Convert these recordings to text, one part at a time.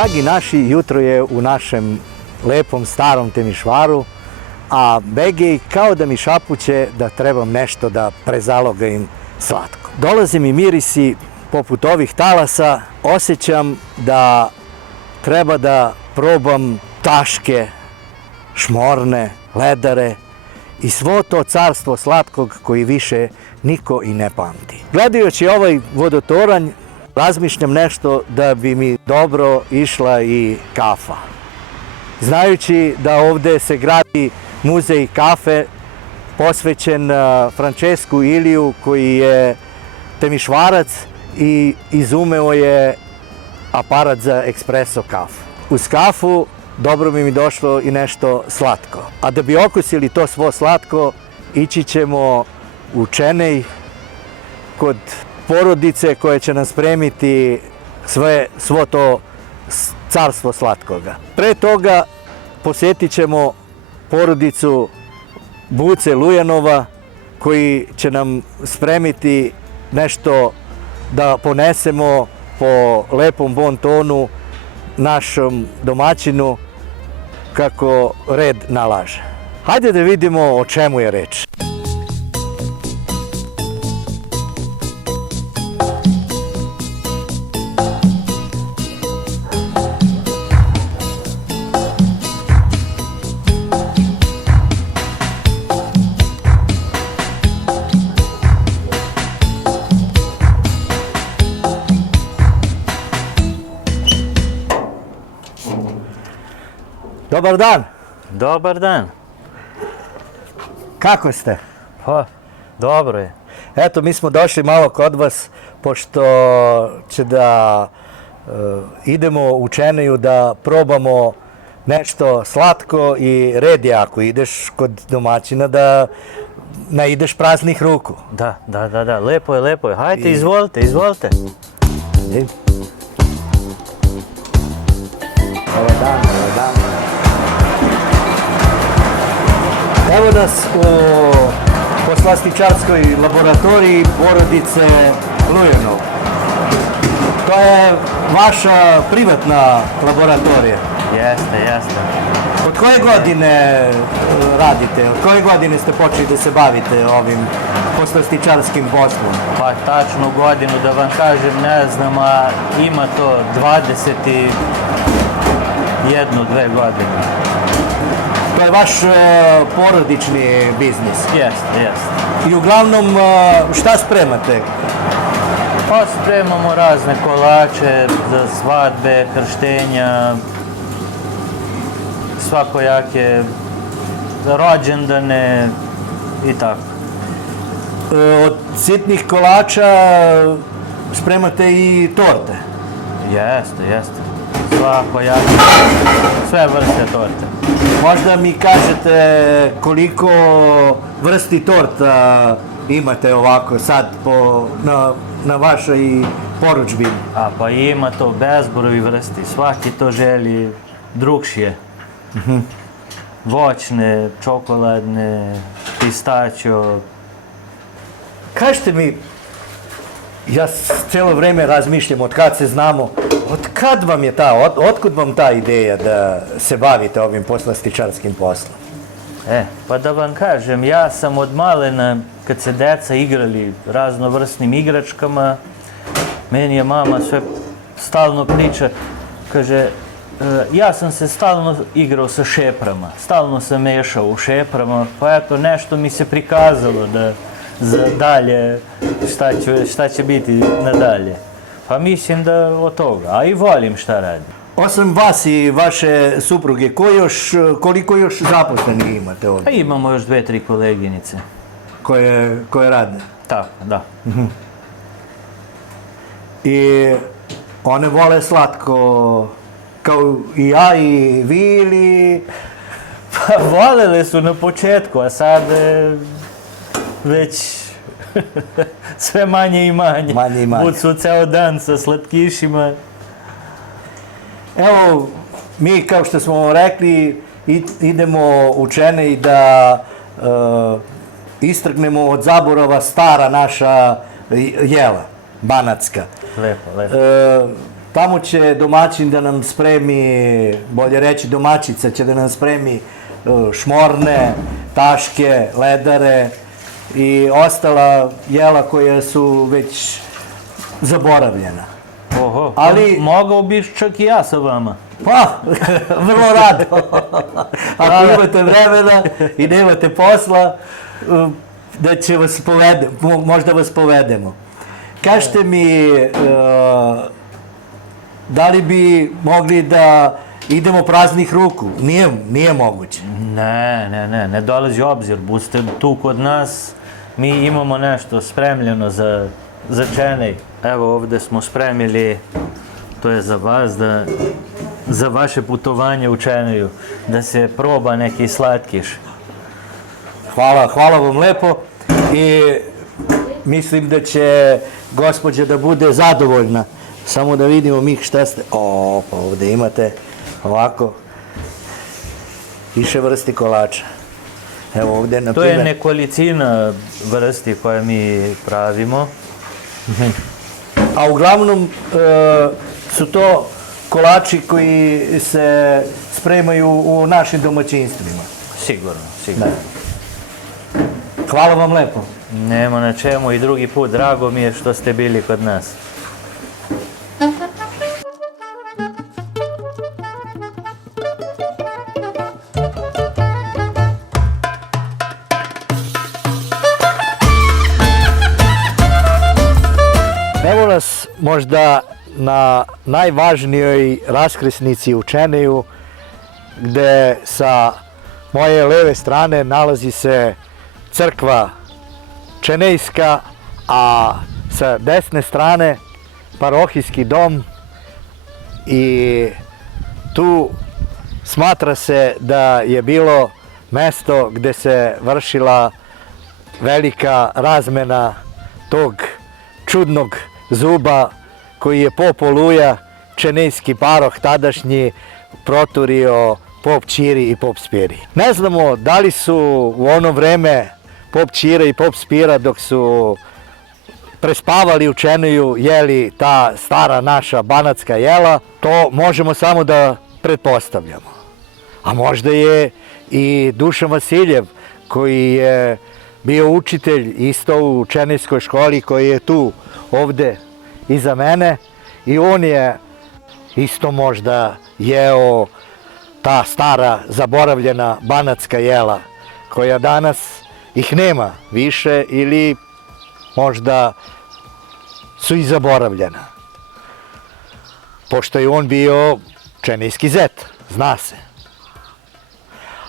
Dragi naši, jutro je u našem lepom starom Temišvaru, a Begej kao da mi šapuće da trebam nešto da prezalogam slatko. Dolaze mi mirisi poput ovih talasa, osjećam da treba da probam taške, šmorne, ledare i svo to carstvo slatkog koji više niko i ne pamti. Gledajući ovaj vodotoranj, razmišljam nešto da bi mi dobro išla i kafa. Znajući da ovde se gradi muzej kafe posvećen Francesku Iliju koji je Temišvarac i izumeo je aparat za ekspreso kafu. Uz kafu dobro bi mi došlo i nešto slatko. A da bi okusili to svo slatko, ići ćemo u Čenej kod porodice koja će nam spremiti svo to carstvo slatkoga. Pre toga posjetit ćemo porodicu Buce Lujanova koji će nam spremiti nešto da ponesemo po lepom bon tonu našom domaćinu kako red nalaže. Hajde da vidimo o čemu je reč. Dobar dan. Dobar dan. Kako ste? Pa, dobro je. Eto, mi smo došli malo kod vas, pošto će da idemo u Čeneju da probamo nešto slatko i red je ako ideš kod domaćina da naideš praznih ruku. Da, lepo je. Hajde, izvolite. Dobar dan. Evo nas u poslastičarskoj laboratoriji porodice Lujanov. To je vaša privatna laboratorija. Jeste. Od koje godine radite? Od koje godine ste počeli da se bavite ovim poslastičarskim poslom? Pa tačnu godinu da vam kažem ne znam, a ima to 21-2 godine. To je vaš porodični biznis? Jeste. I uglavnom šta spremate? Pa spremamo razne kolače za svadbe, krštenja, svakojake rođendane i tako. Od sitnih kolača spremate i torte? Jeste. Svakojake, sve vrste torte. Možda mi kažete koliko vrsti torta imate ovako sad na vašoj porudžbini? A pa ima to bezbroj vrsti, svaki to želi drugšije. Voćne, čokoladne, pistaćo. Kažite mi, ja cijelo vreme razmišljam od kad se znamo, od kad vam je otkud vam ta ideja da se bavite ovim poslastičarskim poslom? Pa da vam kažem, ja sam od malena, kad se deca igrali raznovrsnim igračkama, meni je mama sve stalno priča, kaže, ja sam se stalno igrao sa šeprama, stalno sam mešao u šeprama, pa eto nešto mi se prikazalo da za dalje, šta će biti nadalje. Pa mislim da od toga, a i volim šta radim. Osim vas i vaše supruge, koliko još zaposlenih imate ovdje? Pa imamo još 2-3 koleginice. Koje rade? Tako, da. I one vole slatko kao i ja i vi ili... Pa volele su na početku, a sad već sve manje i manje. Bud su ceo dan sa slatkišima. Evo, mi kao što smo rekli, idemo u Čenej da istrgnemo od zaborava stara naša jela, banatska. Lepo. Tamo će domaćin da nam spremi, bolje reći domaćica će da nam spremi šmorne, taške, ledare i ostala jela koja su već zaboravljena. Oho, Ali- mogao biš čak i ja sa vama. Pa, vrlo rado. Ako imate vremena i nemate posla, da će vas možda vas povedemo. Kažite mi, da li bi mogli da idemo praznih ruku? Nije moguće. Ne dolazi u obzir. Budete tu kod nas, mi imamo nešto spremljeno za Čenej. Evo ovdje smo spremili, to je za vas, za vaše putovanje u Čeneju, da se proba neki slatkiš. Hvala vam lepo i mislim da će gospođa da bude zadovoljna. Samo da vidimo mi šta ste... O, pa ovdje imate ovako više vrsti kolača. Evo ovdje, na To je primjer... nekolicina vrsti koje mi pravimo. A uglavnom su to kolači koji se spremaju u našim domaćinstvima. Sigurno. Hvala vam lepo. Nema na čemu i drugi put. Drago mi je što ste bili kod nas. Evo nas možda na najvažnijoj raskrsnici u Čeneju, gde sa moje leve strane nalazi se crkva Čenejska, a sa desne strane parohijski dom i tu smatra se da je bilo mesto gde se vršila velika razmena tog čudnog zuba koji je pop Oluja, čenejski paroh tadašnji, proturio pop Ćiri i pop Spiri. Ne znamo da li su u ono vreme pop Ćira i pop Spira dok su prespavali u Čeneju jeli ta stara naša banatska jela, to možemo samo da pretpostavljamo. A možda je i Dušan Vasiljev, koji je bio učitelj isto u Čenejskoj školi, koji je tu ovde iza mene, i on je isto možda jeo ta stara zaboravljena banatska jela, koja danas ih nema više ili možda su i zaboravljena. Pošto je on bio čenejski zet, zna se.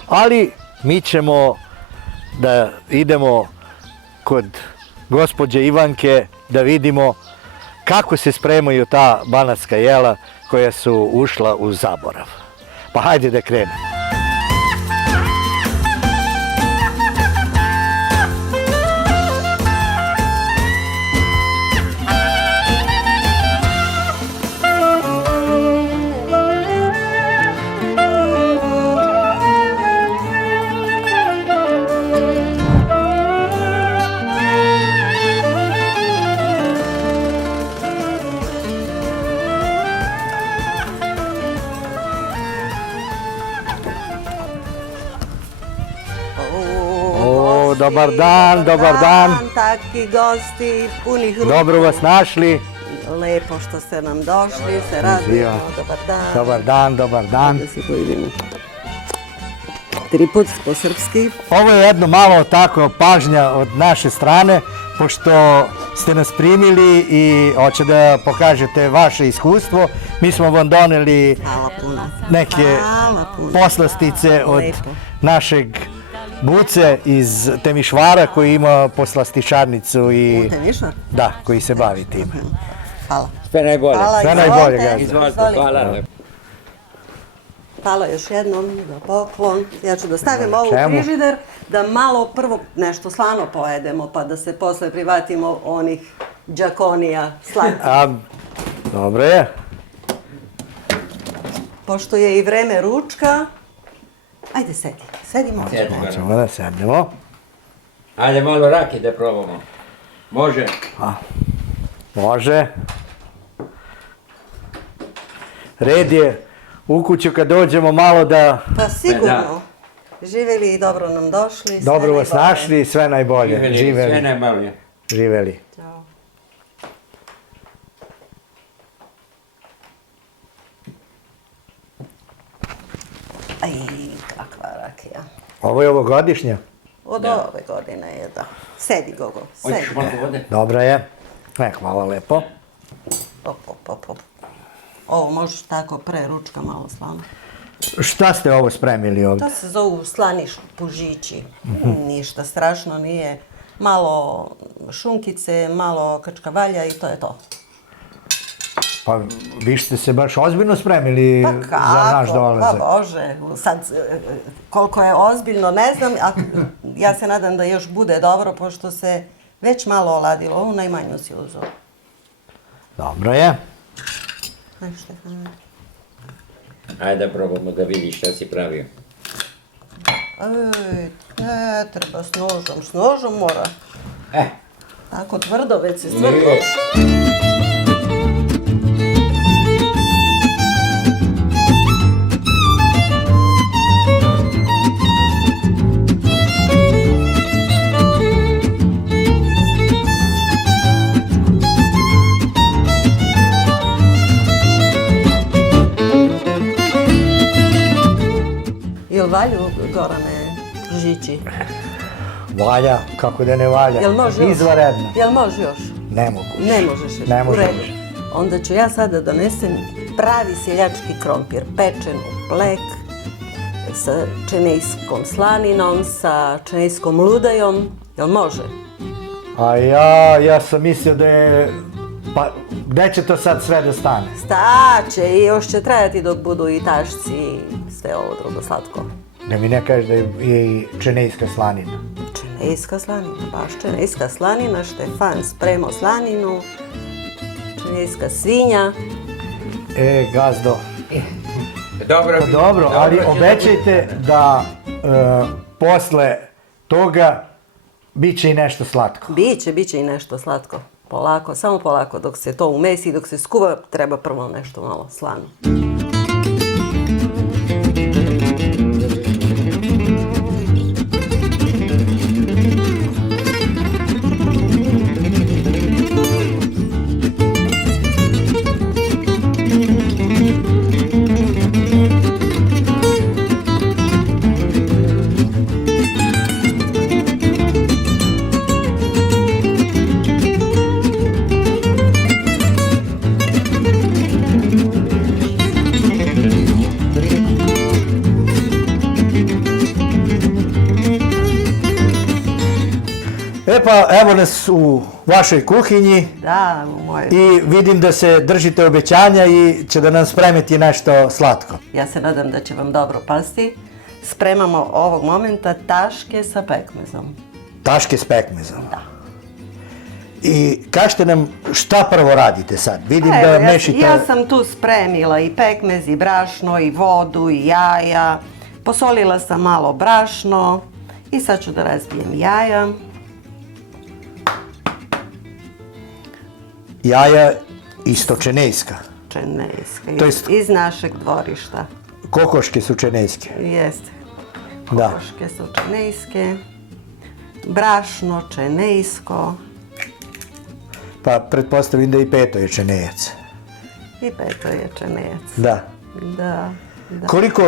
Ali mi ćemo da idemo kod gospođe Ivanke da vidimo kako se spremaju ta banatska jela koja su ušla u zaborav. Pa hajde da krenemo. Dobar dan, dobar dan. Takvi gosti, punih ruku. Dobro vas našli. Lepo što ste nam došli, se radujemo. Dobar dan. Dobar dan, dobar dan. Da se pojedimo. Triput po srpski. Ovo je jedno malo tako pažnja od naše strane, pošto ste nas primili i hoće da pokažete vaše iskustvo. Mi smo vam doneli Hvala puno. neke Hvala puno. poslastice od Lepo. našeg Buce iz Temišvara koji ima poslastičarnicu i Temišvar? da, koji se bavi time. Hvala. Sve najbolje. Hvala, Sve izvolite. najbolje, gazda. Izvolite, hvala. Hvala još jednom za poklon. Ja ću da stavim ovo u čemu? frižider, da malo prvo nešto slano pojedemo, pa da se posle privatimo onih džakonija slatkih. Dobro je. Pošto je i vreme ručka, ajde sedi, sedimo. Hoćemo da sednemo. Ajde malo raki da probamo. Može? Može. red je u kuću kad dođemo malo da Pa sigurno. Živjeli i dobro nam došli. sve dobro vas najbolje. našli, sve najbolje. Sve Živeli. najbolje. Živeli. Ćao. Aj, kakva rakija. Ovo je ovogodišnja. Od ove godine je, da. Sedi, Gogo, sedi. Hoćeš malo vode? Dobra je. Hvala lepo. Op. Ovo možeš tako pre ručka malo slano. Šta ste ovo spremili ovdje? To se zovu slani pužići. Ništa strašno nije. Malo šunkice, malo kačkavalja i to je to. Pa vi ste se baš ozbiljno spremili Pa za naš kako? dolazak. Pa Bože, sad koliko je ozbiljno ne znam, a ja se nadam da još bude dobro, pošto se već malo oladilo. Ovu najmanju si uzeo. Dobro je. Aj, Štefane. Ajde da probamo da vidiš šta si pravio. Ej, ne treba s nožom mora. Tako tvrdo, već se stvrdo. Jel valju, Gorane, žići? Valja, kako da ne valja. Jel može još? Izvanredno. Jel može još? Ne mogu. Ne možeš još. Ne U može redu. još. Onda ću ja sada donesem pravi seljački krompir, pečen u plek, sa čenejskom slaninom, sa čenejskom ludajom. Jel može? A ja sam mislio da je... Pa, gde će to sad sve da stane? Staće i još će trajati dok budu i tašci i sve ovo drugo slatko. Da mi ne kažeš da je i čenejska slanina. Čenejska slanina, baš čenejska slanina, Štefan spremao slaninu, čenejska svinja. Gazdo, Dobro. pa dobro, ali obećajte da posle toga bit će i nešto slatko. Biće i nešto slatko. Polako, samo polako, dok se to umesi, dok se skuva, treba prvo nešto malo slano. Pa evo nas u vašoj kuhinji Da, moje. i vidim da se držite obećanja i će da nam spremiti nešto slatko. Ja se nadam da će vam dobro pasti. Spremamo ovog momenta taške sa pekmezom. Taške s pekmezom. Da. I kažete nam šta prvo radite sad? Vidim da mešite... Ja sam tu spremila i pekmez, i brašno, i vodu, i jaja. Posolila sam malo brašno i sad ću da razbijem jaja. Jaja isto čenejska. Čenejska, To jest- iz našeg dvorišta. Kokoške su čenejske. Jeste. Da. Kokoške su čenejske. Brašno čenejsko. Pa pretpostavim da i peto je čenejac. I peto je čenejac. Da. Da. Koliko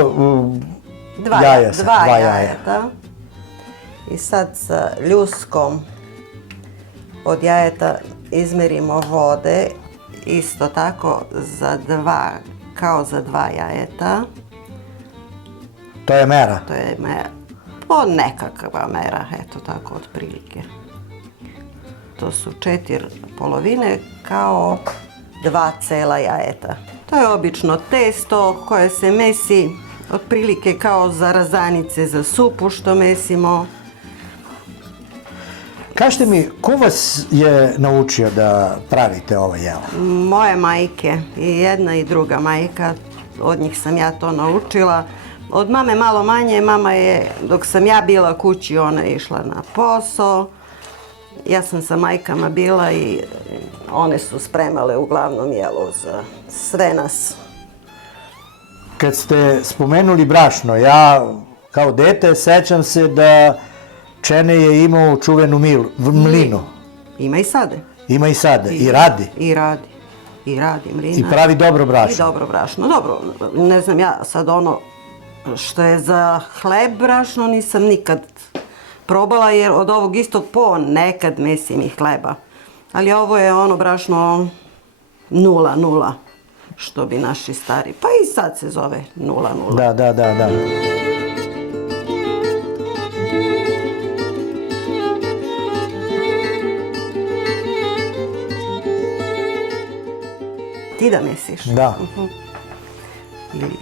Dva jaja sad? Dva Dva jaja. jajeta. I sad sa ljuskom od jajeta izmerimo vode isto tako za dva, kao za dva jajeta. To je mera. To je nekakva mera, eto tako otprilike. To su 4 polovine kao 2 cela jajeta. To je obično testo koje se mesi otprilike kao za razanice za supu što mesimo. Kažite mi, ko vas je naučio da pravite ovo jelo? Moje majke, i jedna i druga majka, od njih sam ja to naučila. Od mame malo manje, mama je, dok sam ja bila kući, ona je išla na posao. Ja sam sa majkama bila i one su spremale uglavnom jelo za sve nas. kad ste spomenuli brašno, ja kao dete sećam se da Čene je imao čuvenu mlinu. Ima i sada. Ima i sada. I radi. I radi. I radi mlina. I pravi dobro I brašno. dobro brašno. Dobro, ne znam ja sad ono što je za hleb brašno nisam nikad probala jer od ovog istog nekad mesim i hleba. Ali ovo je ono brašno 0,0 što bi naši stari. Pa i sad se zove 0,0. Da. Ti da mesiš? Da. Ili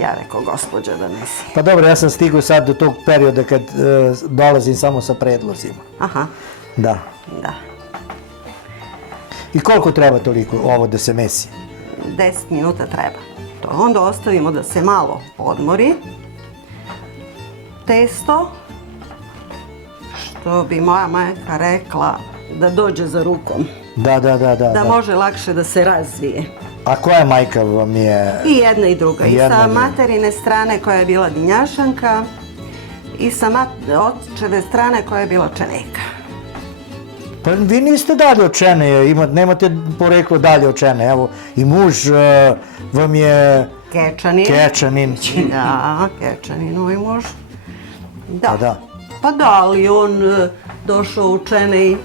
ja rekao gospođa da mesi. Pa dobro, ja sam stigao sad do tog perioda kad dolazim samo sa predlozima. Aha, Da. da. I koliko treba toliko ovo da se mesi? 10 minuta treba. To onda ostavimo da se malo odmori. Testo, što bi moja majka rekla, da dođe za rukom. Da može lakše da se razvije. A koja majka vam je? I jedna i druga. I Jedna sa i druga. materine strane koja je bila dinjašanka i sa očeve strane koja je bila čeneka. Pa vi niste dalje od Čene, nemate poreklo dalje od Čene. Evo, i muž vam je Kečanin. Kečanin. Da, Kečanin moj muž. Pa da. Pa da, ali on došao u Čenej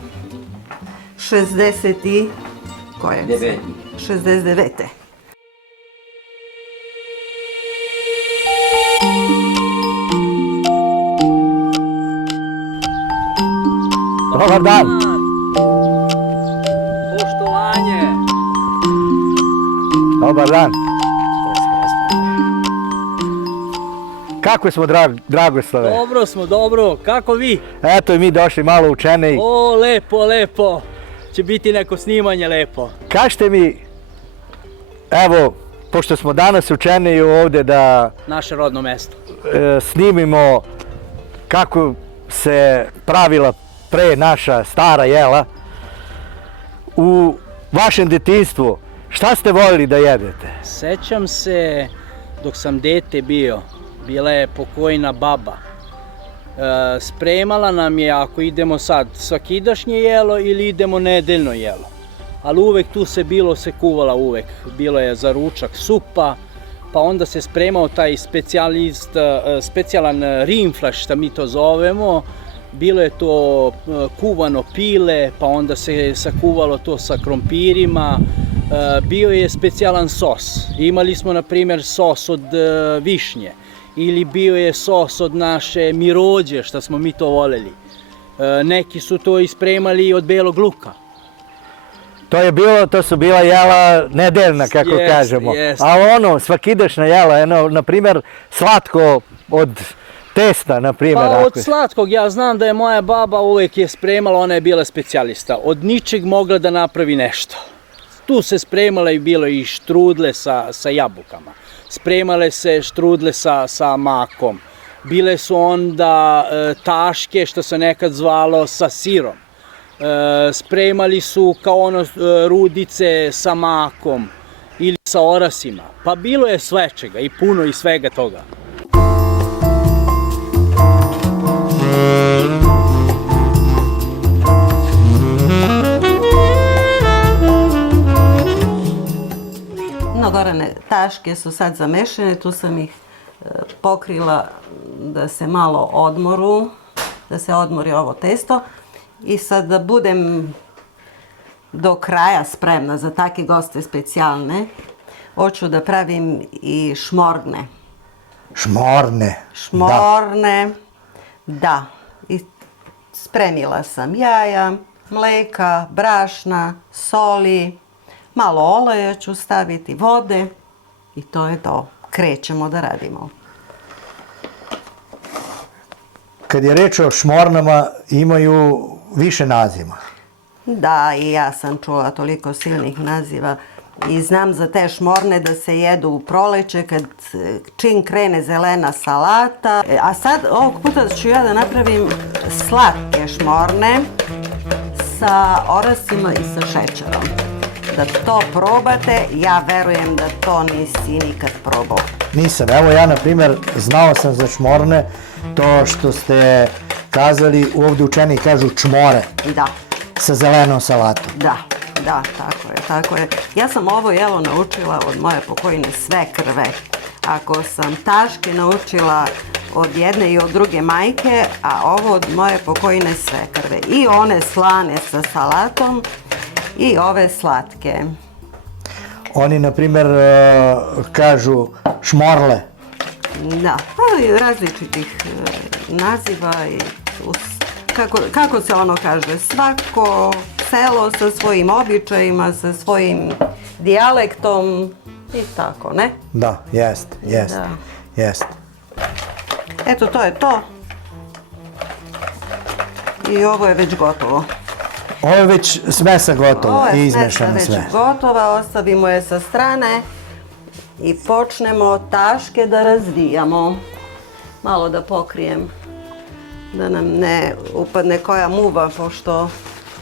60 i... koje? 69. Dobar dan. Poštovanje. Dobar dan. Kako smo, Dragoslave? Dobro smo, dobro. Kako vi? Eto i mi došli malo u Čenej. O, lepo. Će biti neko snimanje lepo. Kažite mi, evo, pošto smo danas u Čeneju ovde da Naše rodno mesto. snimimo kako se pravila pre naša stara jela, u vašem detinjstvu, šta ste voljeli da jedete? Sećam se, dok sam dete bio, bila je pokojna baba. Spremala nam je, ako idemo sad, svakidašnje jelo ili idemo nedeljno jelo. Ali uvek tu se kuvala uvek. Bilo je za ručak supa, pa onda se spremao taj specijalan rimflaš, šta mi to zovemo. Bilo je to kuvano pile, pa onda se sakuvalo to sa krompirima. Bio je specijalan sos. Imali smo, na primjer, sos od višnje. Ili bio je sos od naše mirođe, što smo mi to voljeli. Neki su to ispremali od belog luka. To su bila jela nedeljna, kako kažemo. A ono, svakidašnja jela, na primjer, slatko od testa, na primjer. Pa od slatkog, ja znam da je moja baba uvek je spremala, ona je bila specijalista. Od ničeg mogla da napravi nešto. Tu se spremala i bilo i štrudle sa jabukama. Spremale se štrudle sa makom. Bile su onda taške, što se nekad zvalo, sa sirom. Spremali su kao ono rudice sa makom ili sa orasima. Pa bilo je svečega i puno i svega toga. Gorane taške su sad zamešane, tu sam ih pokrila da se malo odmoru, da se odmori ovo testo. I sad da budem do kraja spremna za takve goste specijalne, hoću da pravim i šmorgne. Šmorne? Šmorne, da. I spremila sam jaja, mleka, brašna, soli, malo oleja ću staviti, vode i to je to. Krećemo da radimo. Kad je reč o šmornama, imaju više naziva. Da, i ja sam čula toliko silnih naziva i znam za te šmorne da se jedu u proleće kad čim krene zelena salata. A sad ovog puta ću ja da napravim slatke šmorne sa orasima i sa šećerom. da to probate. Ja verujem da to nisi nikad probao. Nisam. Evo ja, na primjer, znao sam za čmorne, to što ste kazali, ovdje učeni kažu čmore Da, sa zelenom salatom. da, tako je. Ja sam ovo jelo naučila od moje pokojne svekrve. Ako sam taške naučila od jedne i od druge majke, a ovo od moje pokojne svekrve. I one slane sa salatom i ove slatke. Oni, na primjer, kažu šmorle. Da, pa i različitih naziva i kako se ono kaže, svako selo sa svojim običajima, sa svojim dijalektom i tako, ne? Da, jest. Eto, to je to. I ovo je već gotovo. Ovo je već smesa gotova Ovo i je izmešana već sve. gotova, ostavimo je sa strane i počnemo taške da razvijamo. Malo da pokrijem, da nam ne upadne koja muva, pošto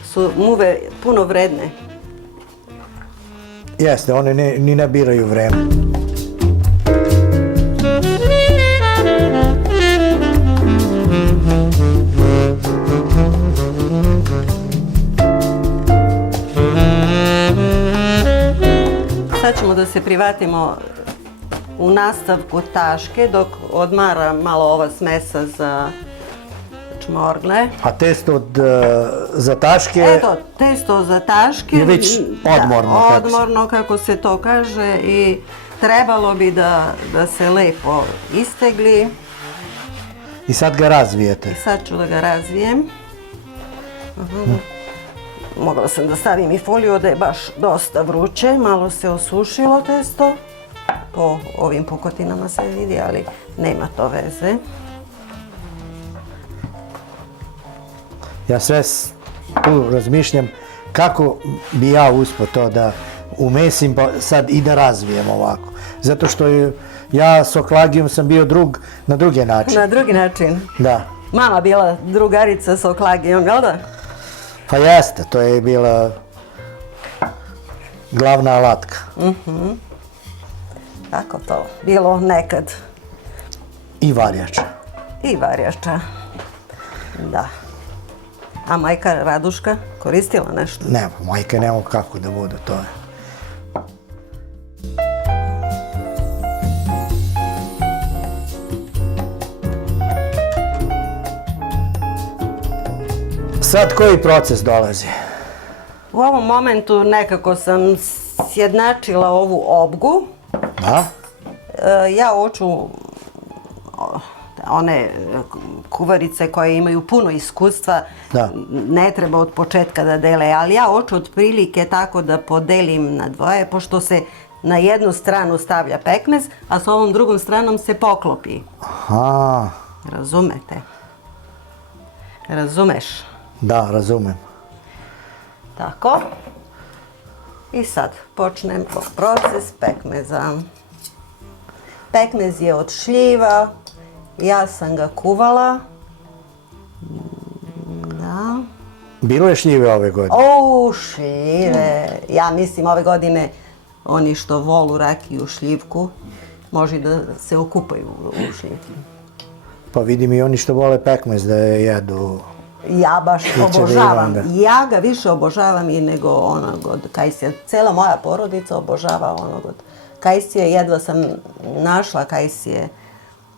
su muve puno vredne. Jeste, one ni ne biraju vreme. Sad ćemo da se privatimo u nastavku taške dok odmara malo ova smesa za čmorgle. A testo za taške... Eto, testo za taške. Je već odmorno, kako se- Odmorno, kako se to kaže, i trebalo bi da se lepo istegli. I sad ga razvijete. Sad ću da ga razvijem. Mogla sam da stavim i foliju, da je baš dosta vruće, malo se osušilo testo. Po ovim pukotinama se vidi, ali nema to veze. Ja sve tu razmišljam kako bi ja uspio to da umesim pa sad i da razvijem ovako. Zato što ja s Oklagijom sam bio drug na drugi način. Na drugi način. Da. Mama bila drugarica s Oklagijom, jel da? Pa jeste, to je bila glavna alatka. Tako to bilo nekad. I varjača. I varjača. Da. A majka Raduška koristila nešto? Nema, majke nema kako da budu, to je. Sad koji proces dolazi? U ovom momentu nekako sam sjednačila ovu obgu. Da? Ja hoću one kuvarice koje imaju puno iskustva, Da. ne treba od početka da dele, ali ja hoću otprilike tako da podelim na dvoje, pošto se na jednu stranu stavlja pekmez, a s ovom drugom stranom se poklopi. Aha, Razumete? Razumeš? da, razumem. Tako. I sad počnem proces pekmeza. Pekmez je od šljiva, ja sam ga kuvala. Da. Bilo je šljive ove godine? Šljive. Ja mislim ove godine oni što volu rakiju šljivku, može da se okupaju u šljivki. Pa vidim i oni što vole pekmez da je jedu. Ja baš Biće obožavam. divno, da. Ja ga više obožavam i nego onog od kajsija. Cela moja porodica obožava onog od kajsije. Jedva sam našla kajsije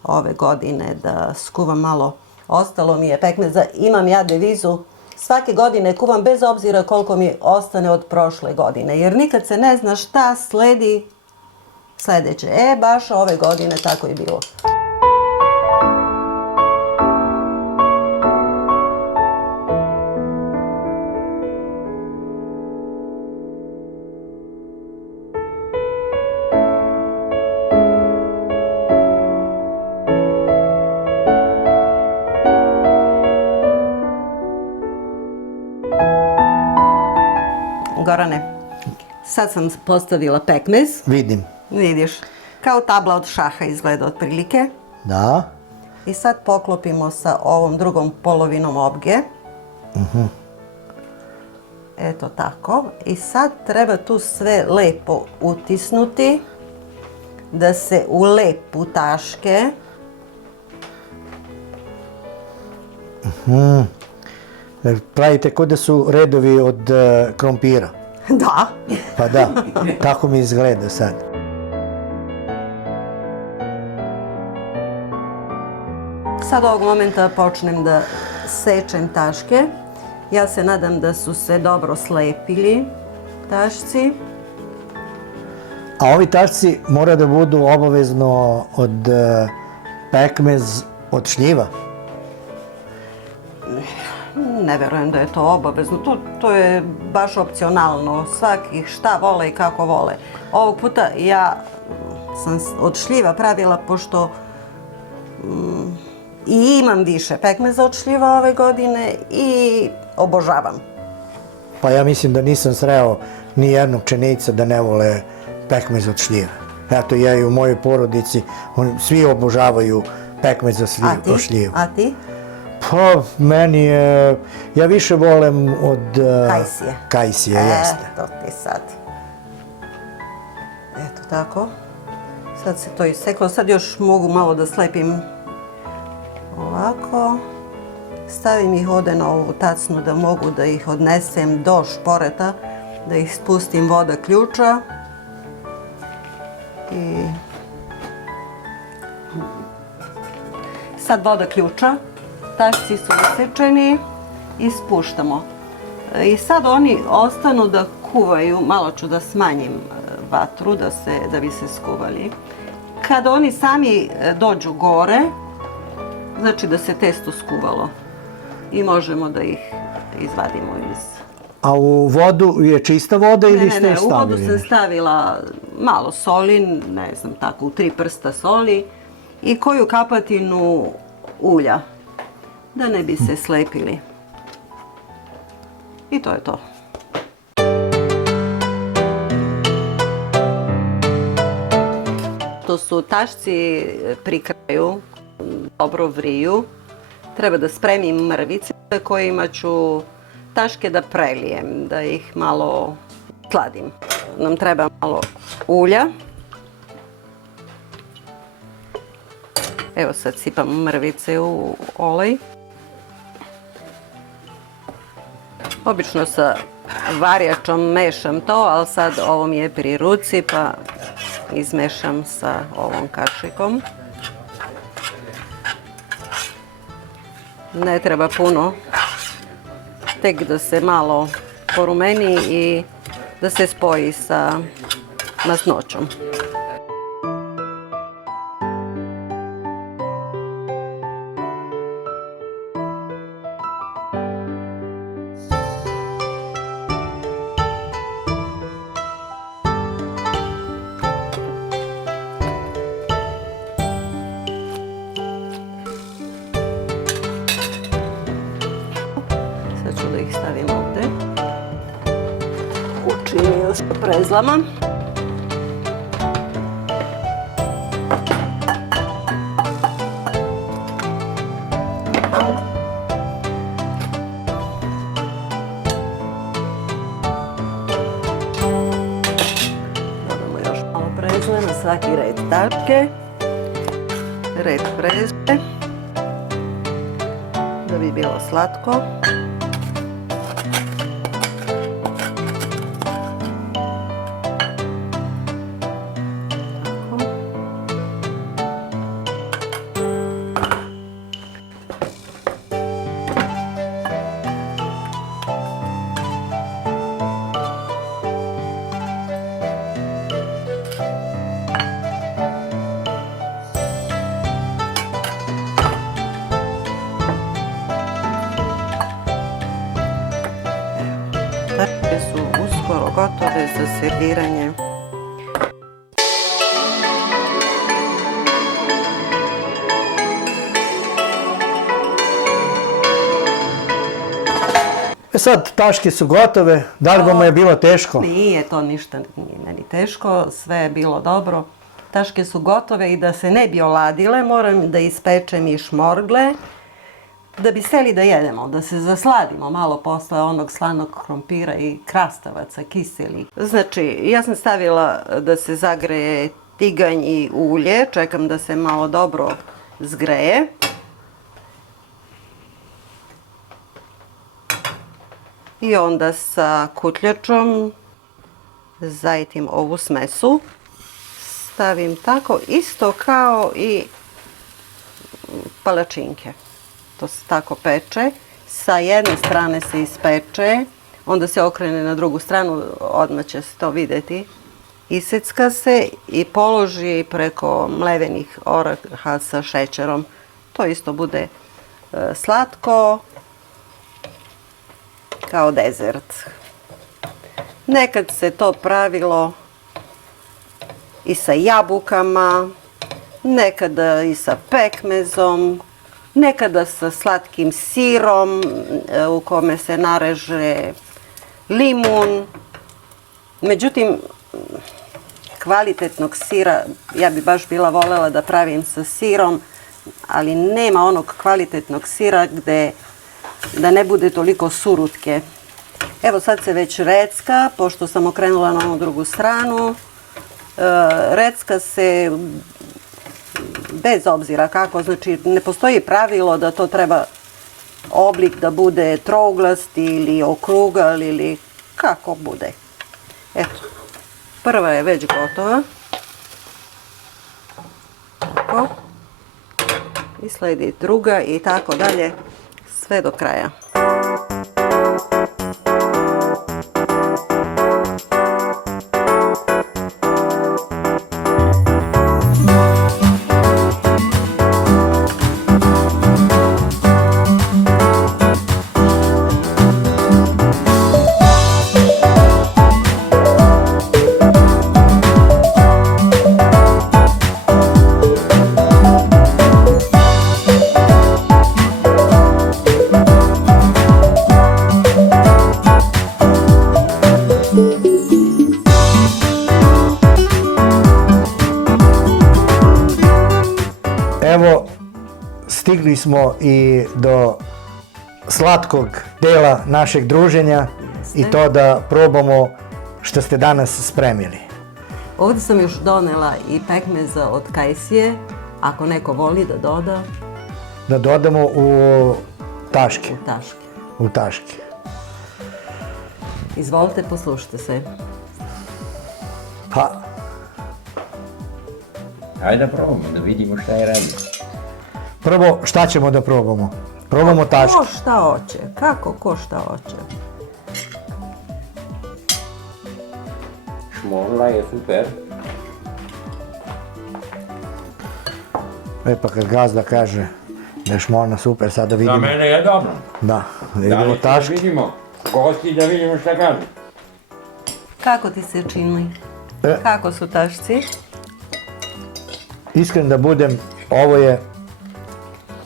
ove godine da skuvam malo. Ostalo mi je pekmeza. Imam ja devizu. Svake godine kuvam bez obzira koliko mi ostane od prošle godine. Jer nikad se ne zna šta sledi sledeće. Baš ove godine tako je bilo. Gorane, sad sam postavila pekmez. Vidim. Vidiš, kao tabla od šaha izgleda otprilike. Da. I sad poklopimo sa ovom drugom polovinom obge. Eto tako. I sad treba tu sve lepo utisnuti, da se ulepu taške. Pravite kod da su redovi od krompira. Da. Pa da, tako mi izgleda sad. Sad ovog momenta počnem da sečem taške. Ja se nadam da su se dobro slepili tašci. A ovi tašci mora da budu obavezno od pekmez od šljiva. Ne verujem da je to obavezno. To je baš opcionalno. Svaki šta vole i kako vole. Ovog puta ja sam od šljiva pravila, pošto i imam više pekmeza od šljiva ove godine i obožavam. Pa ja mislim da nisam sreo ni jednog pšenica da ne vole pekmez od šljiva. Eto, ja i u mojoj porodici, svi obožavaju pekmez od šljiva. A ti? Pa, meni je... Ja više volem od... Kajsije. Kajsije, jeste. Eto ti sad. Eto tako. Sad se to iseklo. Sad još mogu malo da slepim ovako. Stavim ih ovde na ovu tacnu da mogu da ih odnesem do šporeta, da ih spustim voda ključa. I sad voda ključa. Tašci su isečeni i spuštamo. I sad oni ostanu da kuvaju, malo ću da smanjim vatru da bi se skuvali. Kad oni sami dođu gore, znači da se testo skuvalo i možemo da ih izvadimo iz... A u vodu je čista voda ili ste je stavili? U vodu sam stavila malo soli, ne znam, tako, u 3 prsta soli i koju kapatinu ulja, da ne bi se slepili. I to je to. To su tašci pri kraju, dobro vriju. Treba da spremim mrvice kojima ću taške da prelijem, da ih malo sladim. Nam treba malo ulja. Evo sad sipam mrvice u olej. Obično sa varjačom mešam to, ali sad ovo mi je pri ruci pa izmešam sa ovom kašikom. Ne treba puno, tek da se malo porumeni i da se spoji sa masnoćom. Sad ću da ih stavim ovde. Učinio se prezlama. Dodamo još malo prezle na svaki red taške. Red prezle. Da bi bilo slatko. Taške su uskoro gotove za serviranje. Sad taške su gotove, da li vam je bilo teško? Nije to ništa, nije meni teško, sve je bilo dobro. Taške su gotove i da se ne bi oladile, moram da ispečem i šmorgle. Da bi seli da jedemo, da se zasladimo malo posle onog slanog krompira i krastavaca kiseli. Znači, ja sam stavila da se zagreje tiganj i ulje, čekam da se malo dobro zgreje. I onda sa kutljačom zajetim ovu smesu. Stavim tako isto kao i palačinke. To se tako peče. Sa jedne strane se ispeče, onda se okrene na drugu stranu, odmah će se to vidjeti. Isecka se i položi preko mlevenih oraha sa šećerom. To isto bude slatko, kao dezert. Nekad se to pravilo i sa jabukama, nekada i sa pekmezom, nekada sa slatkim sirom u kome se nareže limun. Međutim, kvalitetnog sira, ja bi baš bila voljela da pravim sa sirom, ali nema onog kvalitetnog sira da ne bude toliko surutke. Evo sad se već recka, pošto sam okrenula na onu drugu stranu. Recka se bez obzira kako, znači ne postoji pravilo da to treba oblik da bude trouglast ili okrugal ili kako bude. Eto, prva je već gotova. Tako. I sledi druga i tako dalje, sve do kraja. Evo, stigli smo i do slatkog dela našeg druženja i to da probamo što ste danas spremili. Ovdje sam još donela i pekmeza od kajsije, ako neko voli da doda Da dodamo u taške. u taške. U taške. Izvolite, poslušajte se. Pa, Ajde da probamo, da vidimo šta je radi. prvo šta ćemo da probamo? Probamo taške. Ko šta hoće, kako ko šta hoće. Šmorla je super. E pa kad gazda kaže da je šmorna super, sad da vidimo. Za mene je dobro. Da, da Da vidimo li ćemo taške. vidimo? Gosti da vidimo šta kažu. Kako ti se čini? E. Kako su tašci? Iskren da budem, ovo je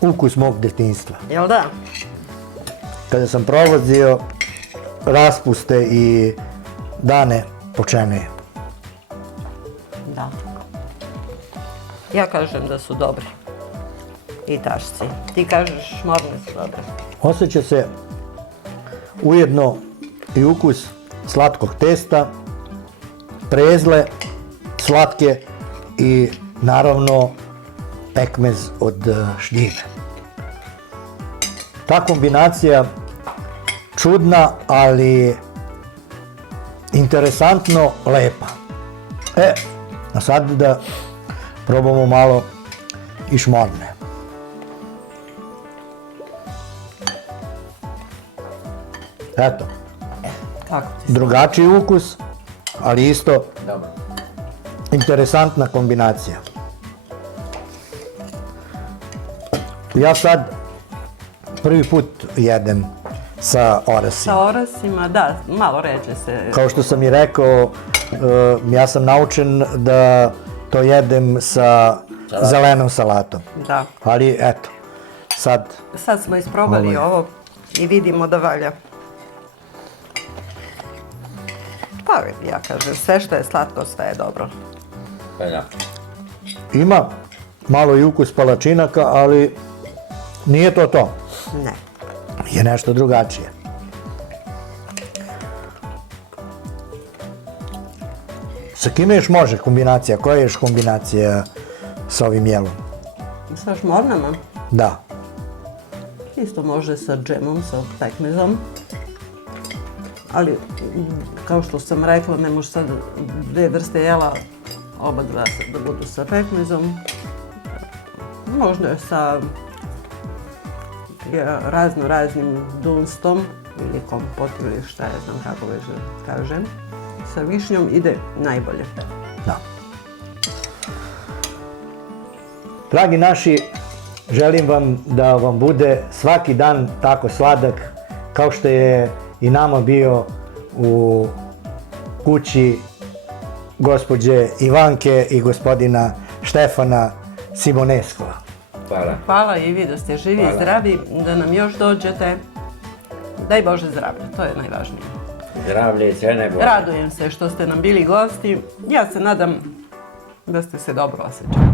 ukus mog detinjstva. Jel da? Kada sam provozio raspuste i dane počene. Da. Ja kažem da su dobri. I tašci. Ti kažeš šmorne su dobre. Osjeća se ujedno i ukus slatkog testa, prezle, slatke i naravno pekmez od šljive. Ta kombinacija čudna, ali interesantno lepa. A sad da probamo malo i šmorne. Eto, Kako ti se? drugačiji ukus, ali isto Dobro. interesantna kombinacija. Ja sad prvi put jedem sa orasima. Sa orasima, da, malo ređe se. Kao što sam i rekao, ja sam naučen da to jedem sa zelenom salatom. Da. Ali eto, sad Sad smo isprobali ovo i vidimo da valja. Pa ja kažem, sve što je slatko, sve je dobro. Pa da. ima malo i ukus palačinaka, ali nije to to. Ne. je nešto drugačije. Sa kime još može kombinacija? Koja je još kombinacija sa ovim jelom? Sa šmornama? Da. Isto može sa džemom, sa pekmezom. Ali, kao što sam rekla, ne može sad dve vrste jela, oba dva da budu sa pekmezom. Možda sa raznim dunstom ili kompot ili šta ja znam kako već da kažem. Sa višnjom ide najbolje. Da. Dragi naši, želim vam da vam bude svaki dan tako sladak kao što je i nama bio u kući gospođe Ivanke i gospodina Štefana Simoneskova. Hvala. Hvala i vi da ste živi i zdravi, da nam još dođete. Daj Bože zdravlje, to je najvažnije. Zdravlje i sve najbolje. Radujem se što ste nam bili gosti. Ja se nadam da ste se dobro osjećali.